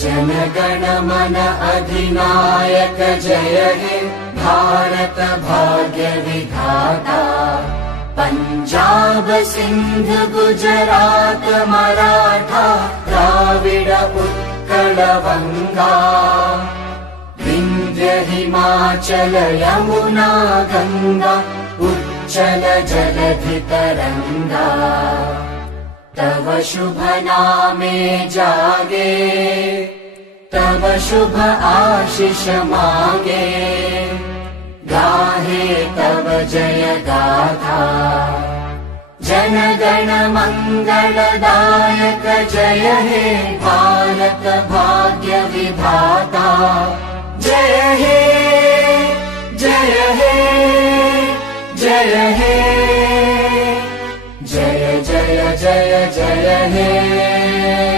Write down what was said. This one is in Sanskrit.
जनगण मन अधिनायक जय हे भारत भाग्य विधाता। पंजाब सिंध गुजरात मराठा द्राविड उत्कल वंगा। विंध्य हिमाचल यमुना गंगा उच्चल जलधि तरंगा। तव शुभ नामे जागे तव शुभ आशीष मागे। गाहे तव जय गाथा जनगण मंगलदायक जय हे भारत भाग्य विधाता। जय हे जय हे जय हे जय जय जय जय हे।